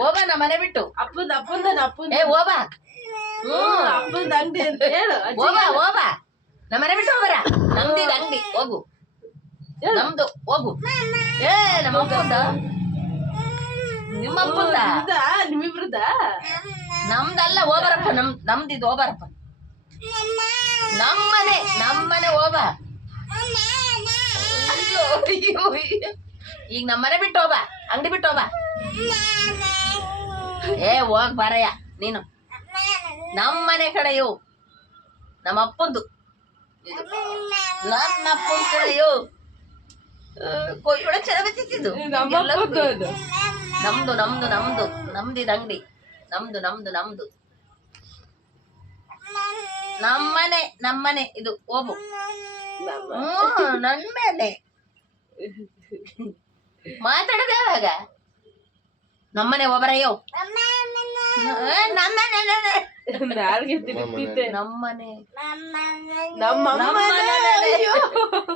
ಹೋಗ ನಮ್ಮ ಮನೆ ಬಿಟ್ಟು ಏ ಹೋಗ ಅಪ್ಪಂದ ಅಂಗಡಿ ಅಂತ ಹೇಳು. ಹೋಗ ಹೋಗ ನಮ್ಮ ಮನೆ ಬಿಟ್ಟು ಹೋಗರ. ನಮ್ದಿದ ಅಂಗಡಿ ಹೋಗು. ನಮ್ದು ಹೋಗು. ಏ ನಮ್ಮ ಅಪ್ಪಂದ ನಿಮ್ಮ ಅಪ್ಪಂದ ನಿಮ್ಮಿಬ್ರದ ನಮ್ದಲ್ಲ ಹೋಗರಪ್ಪ. ನಮ್ದಿದ್ ಹೋಗರಪ್ಪ. ನಮ್ಮನೆ ಹೋಗ. ಈಗ ನಮ್ಮನೆ ಬಿಟ್ಟು ಹೋಗ. ಅಂಗಡಿ ಬಿಟ್ಟು ಹೋಗ. ಏ ಹೋಗ್ ಬರಯ್ಯ ನೀನು. ನಮ್ಮನೆ ಕಡೆಯು ನಮ್ಮ ಅಪ್ಪಂದು. ನನ್ನ ಅಪ್ಪನ ಕಡೆಯು ಕೊಯ್ಯೊಳಗೆ ಚೆನ್ನಾಗಿ ಬತ್ತಿದ್ದು. ನಮ್ದು ನಮ್ದು ನಮ್ದು ನಮ್ದಿದ ಅಂಗಡಿ. ನಮ್ದು ನಮ್ದು ನಮ್ದು ನಮ್ಮನೆ ಇದು ಹೋಗು. ನನ್ ಮೇಲೆ ಮಾತಾಡದ ಯಾವಾಗ? ನಮ್ಮನೆ ಒಬ್ಬರಯ್ಯೋ.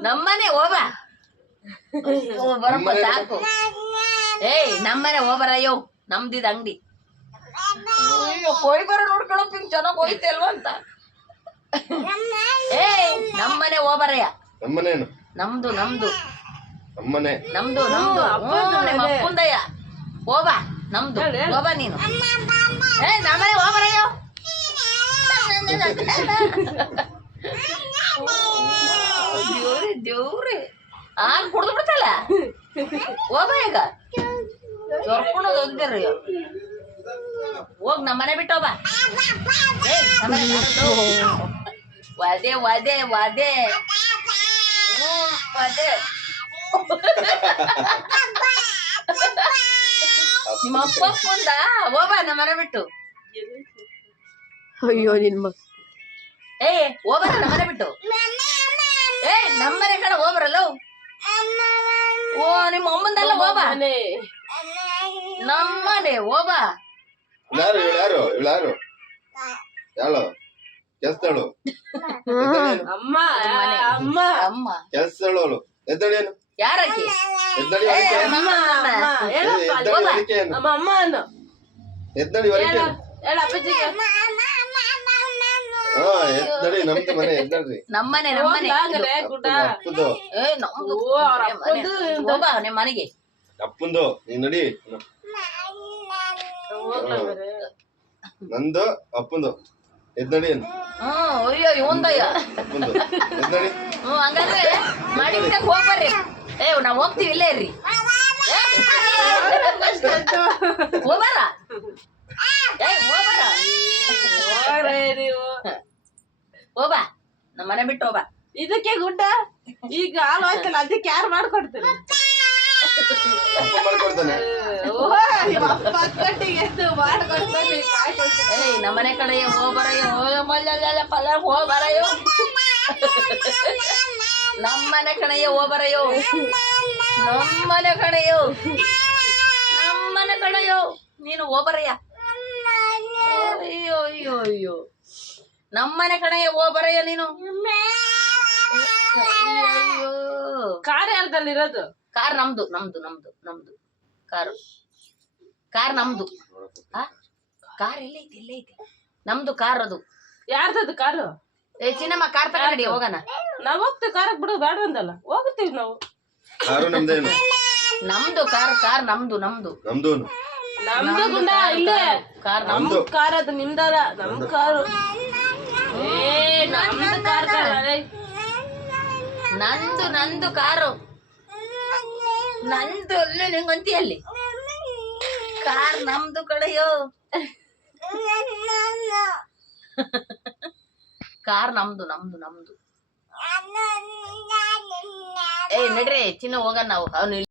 ನಮ್ಮನೆ ಹೋಗ ಬರಪ್ಪ ಸಾಕು. ಏಯ್ ನಮ್ಮನೆ ಹೋಗರಯ್ಯೋ. ನಮ್ದಿದ ಅಂಗಡಿ. ಕೊಯ್ ಬರ ನೋಡ್ಕೊಳಕ್ ಹಿಂಗ್ ಚೆನ್ನಾಗ್ ಹೋಯ್ತಲ್ವ ಅಂತ. ಏ ನಮ್ಮನೆ ಹೋಗರಯ್ಯ. ನಮ್ಮನೇನು ನಮ್ದು ನಮ್ದು ನಮ್ಮನೆ ನಮ್ದು ನಮ್ದು ನಿಮ್ಮ ಅಪ್ಪಂದಯ್ಯ. ಹೋಗ ನಮ್ದು ಹೋಗ ನೀನು. ಏ ನಮ್ಮನೆ ಹೋಗರಯ್ಯೋ. ದೇವ್ರಿ ಆಗ ಕುಡ್ದು ಬಿಡ್ತಲ್ಲ. ಹೋಗ ಈಗ ಚೊರ್ಕೊಳೋದು ಹೋಗ್ಯಾರ. ಹೋಗ್ ನಮ್ಮನೆ ಬಿಟ್ಟು ಹೋಗ. ವಾದೆ ವಾದೆ ವಾದೆ ವಾದೆ. ನಿಮ್ಮ ಅಪ್ಪ ಅಪ್ಪಂದ ಹೋಗ ನಮ್ಮನೆ ಬಿಟ್ಟು. ಅಯ್ಯೋ ನಿನ್ ಏ ಹೋಗರ ನಮ್ಮನೆ ಬಿಟ್ಟು. ಏ ನಮ್ಮನೆ ಕಡೆ ಹೋಗ್ಬರಲ್ಲ. ಓ ನಿಮ್ಮ ಅಮ್ಮಂದೆಲ್ಲ ಹೋಗ. ನಮ್ಮನೆ ಹೋಗ. ಯಾರು ಯಾರು ಯಾರು ಯಾಳು ಕೆಲ್ಸದಳು ಅಮ್ಮ ಅಮ್ಮ ಅಮ್ಮ ಕೆಲ್ಸದಳು ಎದ್ದಳೇನು ಯಾರಕ್ಕೆ? ಎದ್ದಳಿ ನಮ್ಮ ಅಮ್ಮ ಅನ್ನು ಎದ್ದಳಿ ಹೊರಗೆ ಹೇಳ ಅಪ್ಪಾಜಿಗೆ. ಹಾ ಎದ್ದಳಿ ನಮ್ದು ಮನೆ ಎದ್ದಳ್ರಿ. ನಮ್ಮನೆ ಅಪ್ಪಂದು ಏ ನಮ್ದು ಹೋಗ ನಿಮ್ಮ ಮನೆಗೆ. ಅಪ್ಪಂದು ನೀನ್ ನಡಿ. ನಂದು ಅಪ್ಪಂದು ಎದ್ದಳಿ ಏನು. ಅಯ್ಯೋ ಇವಂದಯ್ಯ. ಅಪ್ಪಂದು ಎದ್ದಳಿ. ಹಂಗಾದ್ರೆ ಮಾಡಿದ್ದಕ್ಕೆ ಹೋಗ್ಬರ್ರಿ. ಏ ನಾವ್ ಹೋಗ್ತೀವಿ ಇಲ್ಲೇ ಇರ್ರಿ. ಹೋಗ್ಬಾರ. ಏ ಹೋಗ್ಬಾರ. ಹೋಗ ನಮ್ಮ ಮನೆ ಬಿಟ್ಟು ಹೋಗ. ಇದಕ್ಕೆ ಗುಡ್ಡ ಈಗ ಹಾಲು ಆಯ್ತಲ್ಲ ಅದಕ್ಕೆ ಯಾರು ಮಾಡ್ಕೊಡ್ತಾರೆ? ಅಪ್ಪ ಮಾಡ್ಕೊಡ್ತಾನೆ. ಏಯ್ ನಮ್ಮನೆ ಕಡೆ ಹೋಗ್ಬರಯ್ಯೋ. ಹೋಗ್ಬರಯ್ಯೋ. ನಮ್ಮನೆ ಕಡೆಯೇ ಹೋಗ್ಬರಯ್ಯೋ. ನಮ್ಮನೆ ಕಡೆಯೋ ನಮ್ಮನೆ ಕಡೆಯೋ ನೀನು ಹೋಗ್ಬರಯ್ಯ. ಅಯ್ಯೋ ಅಯ್ಯೋ ಅಯ್ಯೋ ನಮ್ಮನೆ ಕಡೆಯೇ ಹೋಗ್ಬರಯ್ಯ ನೀನು. ಅಯ್ಯೋ ಕಾರ್ ಯಾರ್ದಲ್ಲಿ ಇರೋದು? ಕಾರ್ ನಮ್ದು ನಮ್ದು ನಮ್ದು ನಮ್ದು ಕಾರ್ ನಮ್ದು. ಕಾರ್ ಇಲ್ಲೇ ಐತಿ ಇಲ್ಲೇ ಐತಿ ನಮ್ದು ಕಾರ್. ಅದು ಯಾರ್ದದು ಕಾರು? ಏ ಚಿನ್ನಮ್ಮ ಕಾರ್ ತಗೊಂಡಿ ಹೋಗೋಣ. ನಾವ್ ಹೋಗ್ತೀವಿ. ಕಾರಕ್ ಬಿಡು ಬೇಡ ಅಂದಲ್ಲ ಹೋಗ್ತೀವಿ ನಾವು. ಕಾರು ನಮ್ದೇನು? ನಮ್ದು ಕಾರ್ ನಮ್ದು ನಮ್ದು ನಮ್ದು ನಮ್ದು ಗುಂಡ ಇಲ್ಲೇ ಕಾರ್ ನಮ್ದು ಕಾರ್. ಅದು ನಿಮ್ದಲ್ಲ ನಮ್ ಕಾರು. ಏ ನಮ್ದು ಕಾರ್ ನಂದು ನಂದು ಕಾರು ನಂದು. ಅಲ್ಲೇ ನಿಂಗಂತಿ ಅಲ್ಲಿ ಕಾರ್ ನಮ್ದು ಕಡೆಯೋ. ಕಾರ್ ನಮ್ದು ನಮ್ದು ನಮ್ದು. ಏ ನಡ್ರಿ ಚಿನ್ನ ಹೋಗೋಣ ನಾವು. ಅವನು